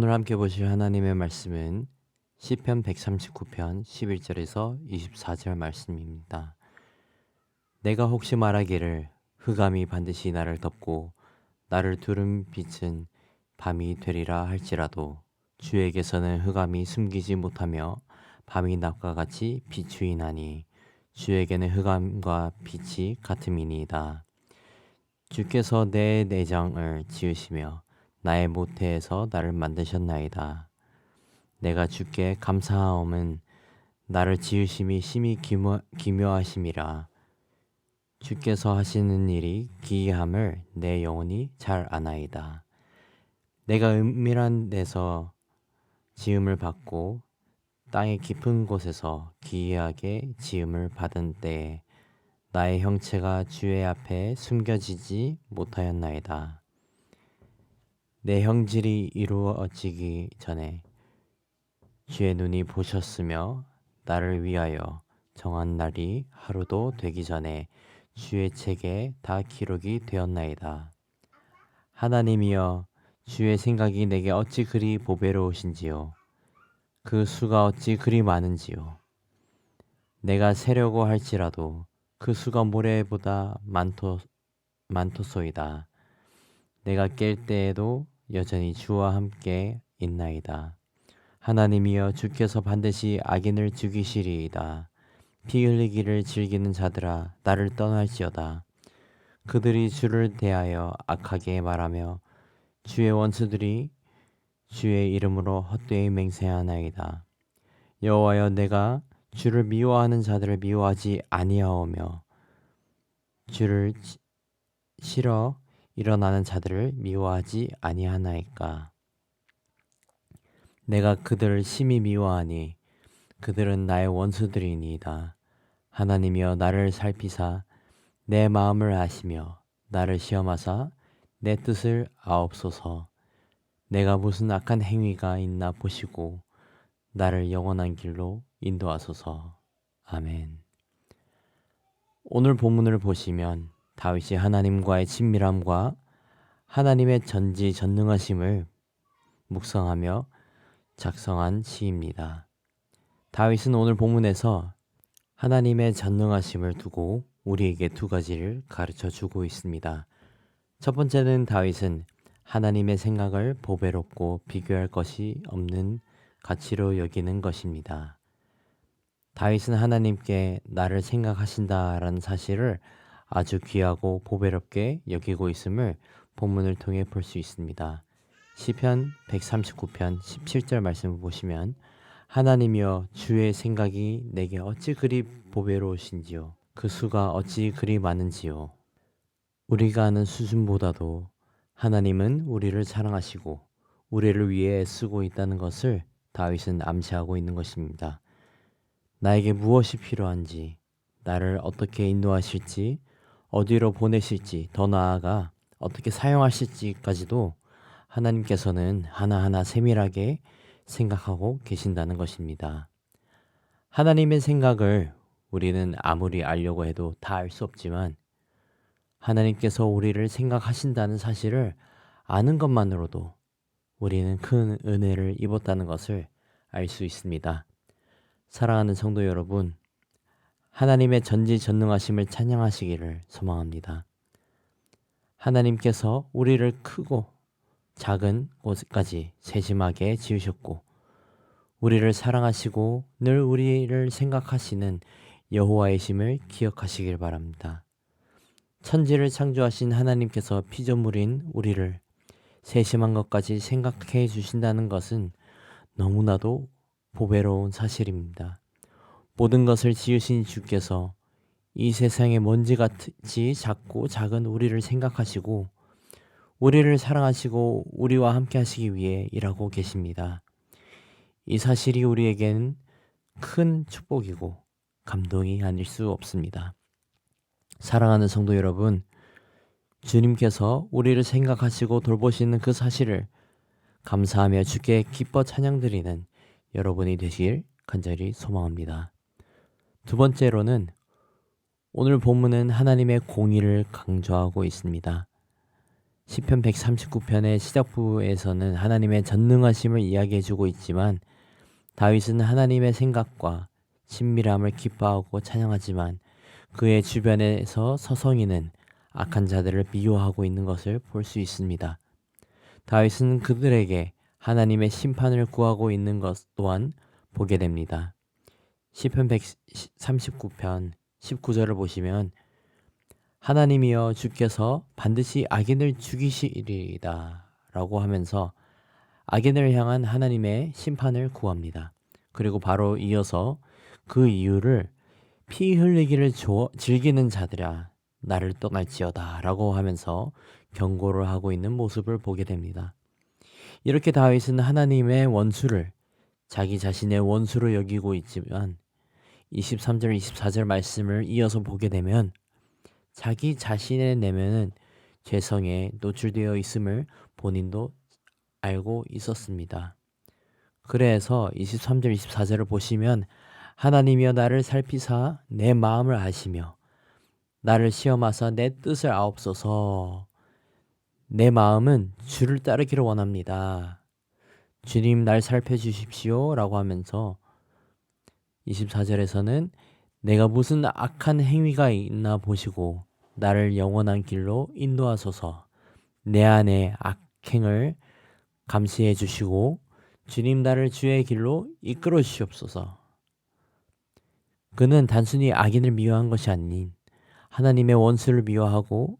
오늘 함께 보실 하나님의 말씀은 시편 139편 11절에서 24절 말씀입니다. 내가 혹시 말하기를 흑암이 반드시 나를 덮고 나를 두른 빛은 밤이 되리라 할지라도 주에게서는 흑암이 숨기지 못하며 밤이 낮과 같이 비추이나니 주에게는 흑암과 빛이 같음이니이다. 주께서 내 내장을 지으시며 나의 모태에서 나를 만드셨나이다. 내가 주께 감사하옴은 나를 지으심이 심히 기묘하심이라. 주께서 하시는 일이 기이함을 내 영혼이 잘 아나이다. 내가 은밀한 데서 지음을 받고 땅의 깊은 곳에서 기이하게 지음을 받은 때에 나의 형체가 주의 앞에 숨겨지지 못하였나이다. 내 형질이 이루어지기 전에 주의 눈이 보셨으며 나를 위하여 정한 날이 하루도 되기 전에 주의 책에 다 기록이 되었나이다. 하나님이여, 주의 생각이 내게 어찌 그리 보배로우신지요. 그 수가 어찌 그리 많은지요. 내가 세려고 할지라도 그 수가 모래보다 많도소이다. 내가 깰 때에도 여전히 주와 함께 있나이다. 하나님이여, 주께서 반드시 악인을 죽이시리이다. 피 흘리기를 즐기는 자들아, 나를 떠날지어다. 그들이 주를 대하여 악하게 말하며 주의 원수들이 주의 이름으로 헛되이 맹세하나이다. 여호와여, 내가 주를 미워하는 자들을 미워하지 아니하오며 주를 싫어 일어나는 자들을 미워하지 아니하나이까. 내가 그들을 심히 미워하니 그들은 나의 원수들이니이다. 하나님이여, 나를 살피사 내 마음을 아시며 나를 시험하사 내 뜻을 아옵소서. 내가 무슨 악한 행위가 있나 보시고 나를 영원한 길로 인도하소서. 아멘. 오늘 본문을 보시면 다윗이 하나님과의 친밀함과 하나님의 전지전능하심을 묵상하며 작성한 시입니다. 다윗은 오늘 본문에서 하나님의 전능하심을 두고 우리에게 두 가지를 가르쳐 주고 있습니다. 첫 번째는 다윗은 하나님의 생각을 보배롭고 비교할 것이 없는 가치로 여기는 것입니다. 다윗은 하나님께 나를 생각하신다라는 사실을 아주 귀하고 보배롭게 여기고 있음을 본문을 통해 볼 수 있습니다. 시편 139편 17절 말씀을 보시면 하나님이여, 주의 생각이 내게 어찌 그리 보배로우신지요. 그 수가 어찌 그리 많은지요. 우리가 아는 수준보다도 하나님은 우리를 사랑하시고 우리를 위해 애쓰고 있다는 것을 다윗은 암시하고 있는 것입니다. 나에게 무엇이 필요한지, 나를 어떻게 인도하실지, 어디로 보내실지, 더 나아가 어떻게 사용하실지까지도 하나님께서는 하나하나 세밀하게 생각하고 계신다는 것입니다. 하나님의 생각을 우리는 아무리 알려고 해도 다 알 수 없지만 하나님께서 우리를 생각하신다는 사실을 아는 것만으로도 우리는 큰 은혜를 입었다는 것을 알 수 있습니다. 사랑하는 성도 여러분, 하나님의 전지전능하심을 찬양하시기를 소망합니다. 하나님께서 우리를 크고 작은 곳까지 세심하게 지으셨고 우리를 사랑하시고 늘 우리를 생각하시는 여호와이심을 기억하시길 바랍니다. 천지를 창조하신 하나님께서 피조물인 우리를 세심한 것까지 생각해 주신다는 것은 너무나도 보배로운 사실입니다. 모든 것을 지으신 주께서 이 세상의 먼지같이 작고 작은 우리를 생각하시고 우리를 사랑하시고 우리와 함께 하시기 위해 일하고 계십니다. 이 사실이 우리에게는 큰 축복이고 감동이 아닐 수 없습니다. 사랑하는 성도 여러분, 주님께서 우리를 생각하시고 돌보시는 그 사실을 감사하며 주께 기뻐 찬양드리는 여러분이 되시길 간절히 소망합니다. 두 번째로는 오늘 본문은 하나님의 공의를 강조하고 있습니다. 시편 139편의 시작 부에서는 하나님의 전능하심을 이야기해주고 있지만 다윗은 하나님의 생각과 친밀함을 기뻐하고 찬양하지만 그의 주변에서 서성이는 악한 자들을 미워하고 있는 것을 볼 수 있습니다. 다윗은 그들에게 하나님의 심판을 구하고 있는 것 또한 보게 됩니다. 시편 139편 19절을 보시면 하나님이여 주께서 반드시 악인을 죽이시리이다 라고 하면서 악인을 향한 하나님의 심판을 구합니다. 그리고 바로 이어서 그 이유를 피 흘리기를 즐기는 자들아 나를 떠날지어다 라고 하면서 경고를 하고 있는 모습을 보게 됩니다. 이렇게 다윗은 하나님의 원수를 자기 자신의 원수로 여기고 있지만 23절 24절 말씀을 이어서 보게 되면 자기 자신의 내면은 죄성에 노출되어 있음을 본인도 알고 있었습니다. 그래서 23절 24절을 보시면 하나님이여 나를 살피사 내 마음을 아시며 나를 시험하사 내 뜻을 아옵소서. 내 마음은 주를 따르기를 원합니다. 주님 날 살펴주십시오 라고 하면서 24절에서는 내가 무슨 악한 행위가 있나 보시고 나를 영원한 길로 인도하소서. 내 안에 악행을 감시해 주시고 주님 나를 주의 길로 이끌어 주시옵소서. 그는 단순히 악인을 미워한 것이 아닌 하나님의 원수를 미워하고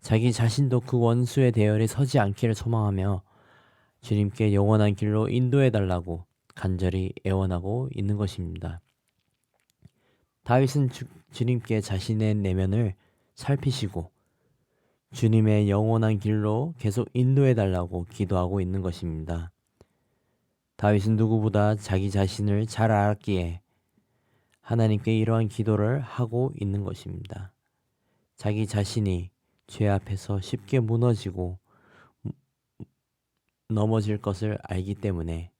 자기 자신도 그 원수의 대열에 서지 않기를 소망하며 주님께 영원한 길로 인도해 달라고 간절히 애원하고 있는 것입니다. 다윗은 주님께 자신의 내면을 살피시고 주님의 영원한 길로 계속 인도해 달라고 기도하고 있는 것입니다. 다윗은 누구보다 자기 자신을 잘 알았기에 하나님께 이러한 기도를 하고 있는 것입니다. 자기 자신이 죄 앞에서 쉽게 무너지고 넘어질 것을 알기 때문에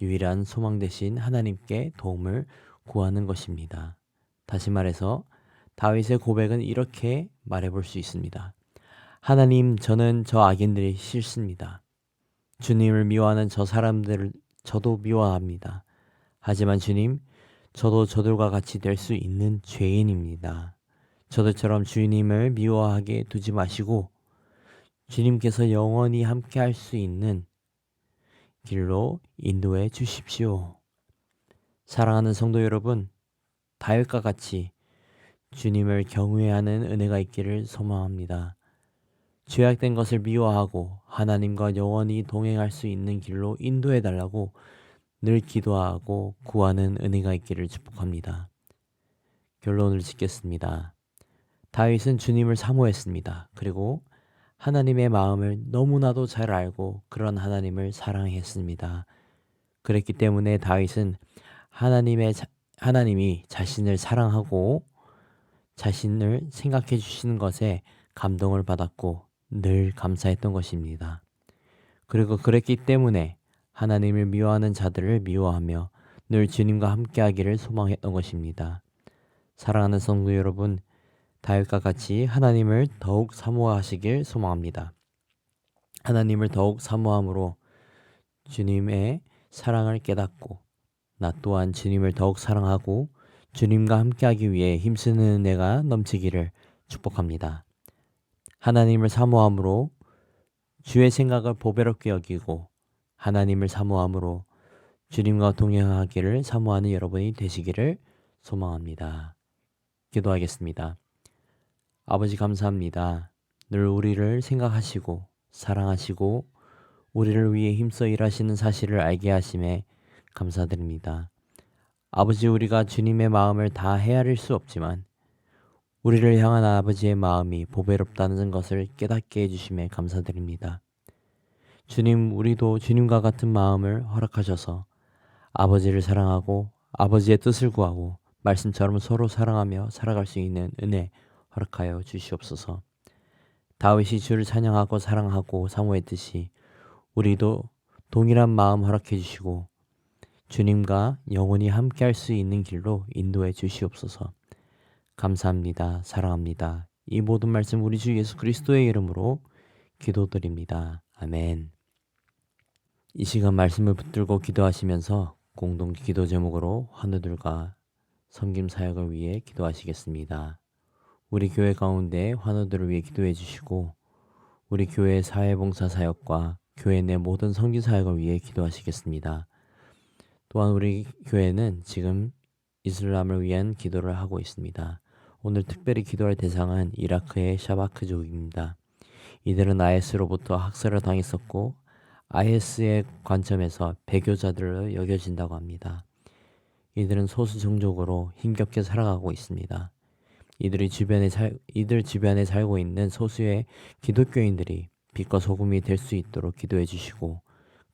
유일한 소망 대신 하나님께 도움을 구하는 것입니다. 다시 말해서 다윗의 고백은 이렇게 말해볼 수 있습니다. 하나님, 저는 저 악인들이 싫습니다. 주님을 미워하는 저 사람들을 저도 미워합니다. 하지만 주님, 저도 저들과 같이 될 수 있는 죄인입니다. 저들처럼 주님을 미워하게 두지 마시고 주님께서 영원히 함께 할 수 있는 길로 인도해 주십시오. 사랑하는 성도 여러분, 다윗과 같이 주님을 경외하는 은혜가 있기를 소망합니다. 죄악된 것을 미워하고 하나님과 영원히 동행할 수 있는 길로 인도해 달라고 늘 기도하고 구하는 은혜가 있기를 축복합니다. 결론을 짓겠습니다. 다윗은 주님을 사모했습니다. 그리고 하나님의 마음을 너무나도 잘 알고 그런 하나님을 사랑했습니다. 그랬기 때문에 다윗은 하나님이 자신을 사랑하고 자신을 생각해 주시는 것에 감동을 받았고 늘 감사했던 것입니다. 그리고 그랬기 때문에 하나님을 미워하는 자들을 미워하며 늘 주님과 함께하기를 소망했던 것입니다. 사랑하는 성도 여러분, 다윗과 같이 하나님을 더욱 사모하시길 소망합니다. 하나님을 더욱 사모함으로 주님의 사랑을 깨닫고 나 또한 주님을 더욱 사랑하고 주님과 함께하기 위해 힘쓰는 은혜가 넘치기를 축복합니다. 하나님을 사모함으로 주의 생각을 보배롭게 여기고 하나님을 사모함으로 주님과 동행하기를 사모하는 여러분이 되시기를 소망합니다. 기도하겠습니다. 아버지 감사합니다. 늘 우리를 생각하시고 사랑하시고 우리를 위해 힘써 일하시는 사실을 알게 하심에 감사드립니다. 아버지, 우리가 주님의 마음을 다 헤아릴 수 없지만 우리를 향한 아버지의 마음이 보배롭다는 것을 깨닫게 해주심에 감사드립니다. 주님, 우리도 주님과 같은 마음을 허락하셔서 아버지를 사랑하고 아버지의 뜻을 구하고 말씀처럼 서로 사랑하며 살아갈 수 있는 은혜 허락하여 주시옵소서. 다윗이 주를 찬양하고 사랑하고 사모했듯이 우리도 동일한 마음 허락해 주시고 주님과 영원히 함께할 수 있는 길로 인도해 주시옵소서. 감사합니다. 사랑합니다. 이 모든 말씀 우리 주 예수 그리스도의 이름으로 기도드립니다. 아멘. 이 시간 말씀을 붙들고 기도하시면서 공동 기도 제목으로 환우들과 섬김 사역을 위해 기도하시겠습니다. 우리 교회 가운데 환우들을 위해 기도해 주시고 우리 교회 사회봉사 사역과 교회 내 모든 섬김 사역을 위해 기도하시겠습니다. 또한 우리 교회는 지금 이슬람을 위한 기도를 하고 있습니다. 오늘 특별히 기도할 대상은 이라크의 샤바크족입니다. 이들은 IS로부터 학살을 당했었고 IS의 관점에서 배교자들로 여겨진다고 합니다. 이들은 소수 종족으로 힘겹게 살아가고 있습니다. 이들 주변에 살고 있는 소수의 기독교인들이 빛과 소금이 될 수 있도록 기도해 주시고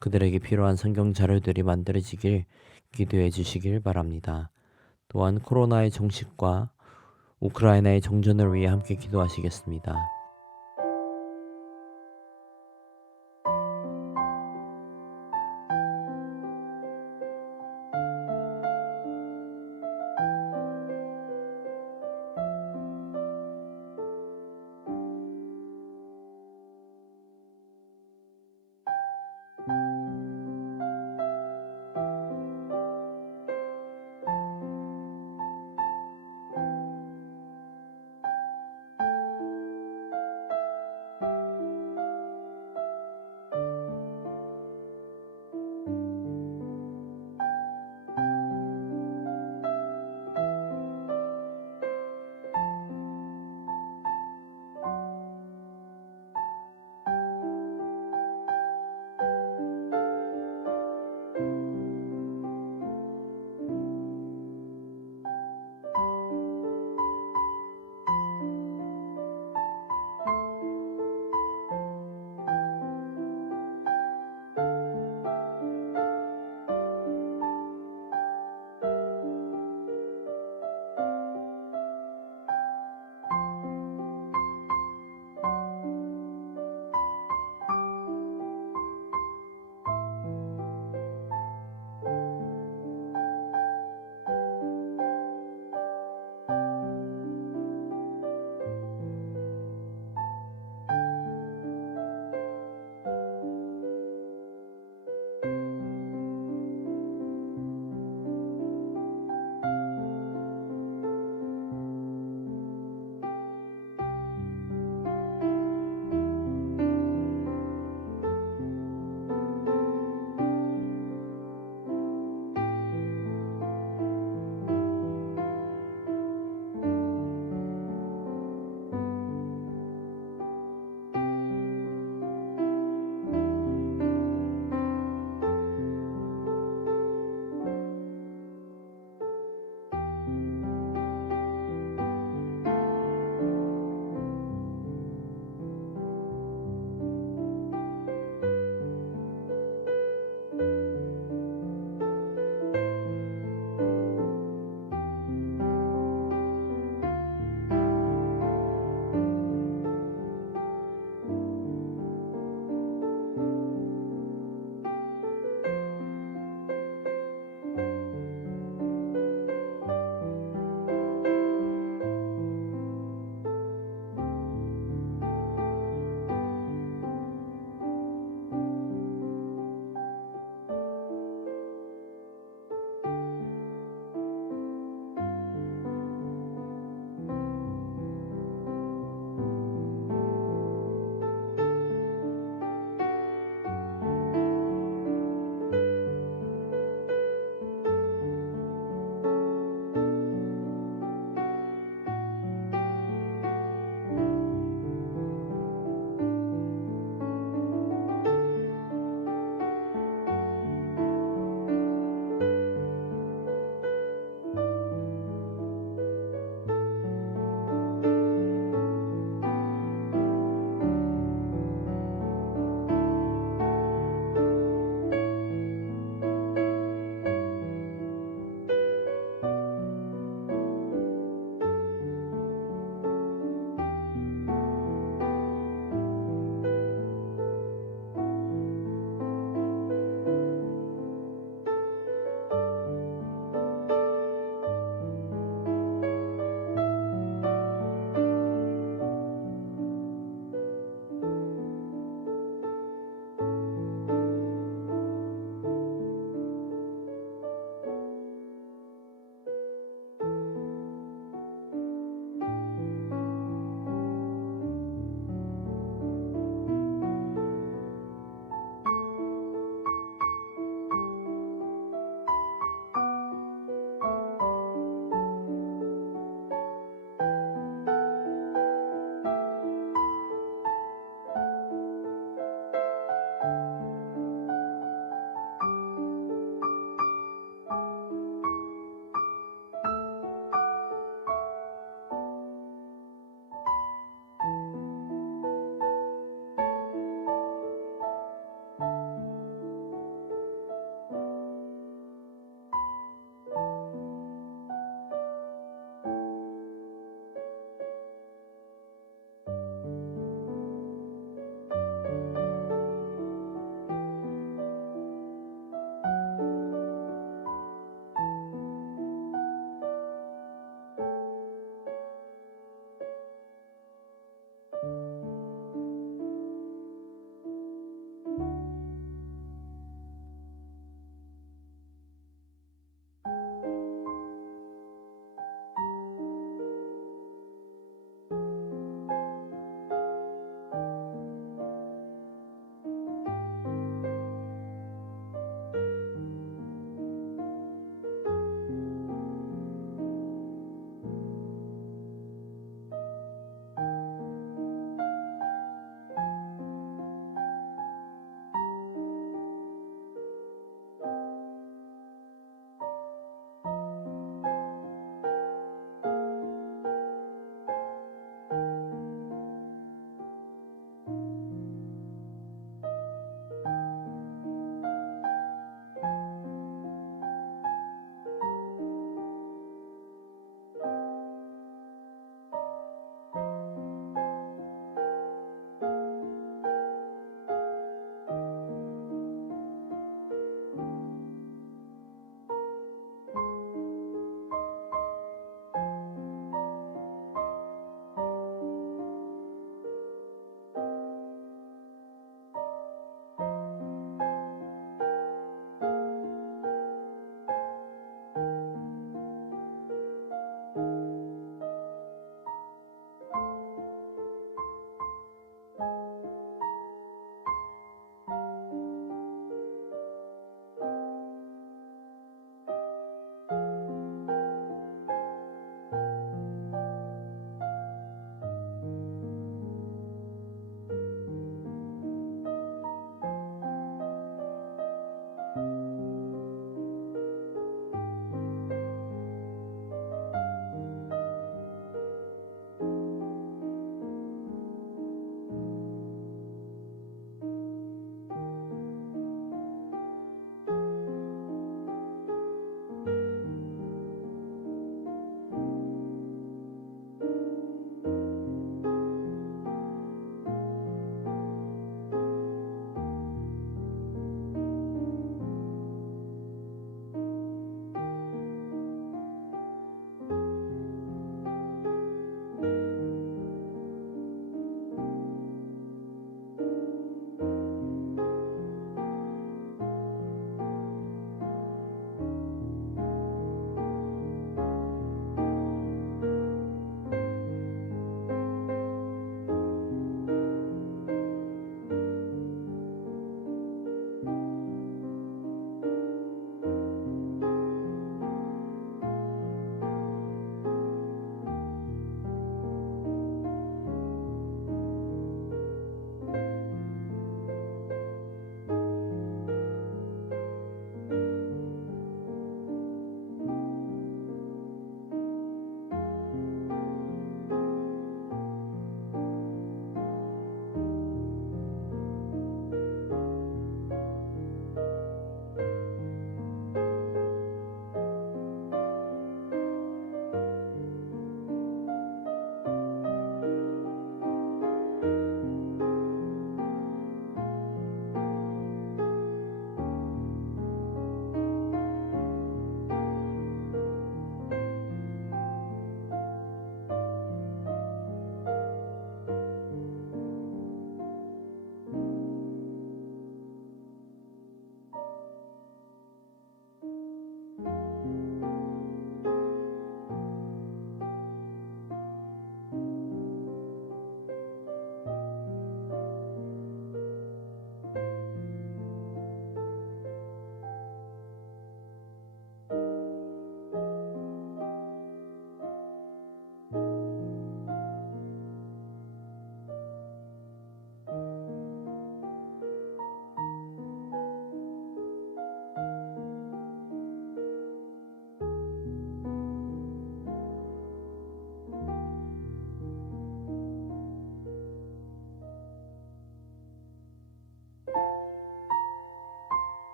그들에게 필요한 성경 자료들이 만들어지길 기도해 주시길 바랍니다. 또한 코로나의 종식과 우크라이나의 정전을 위해 함께 기도하시겠습니다.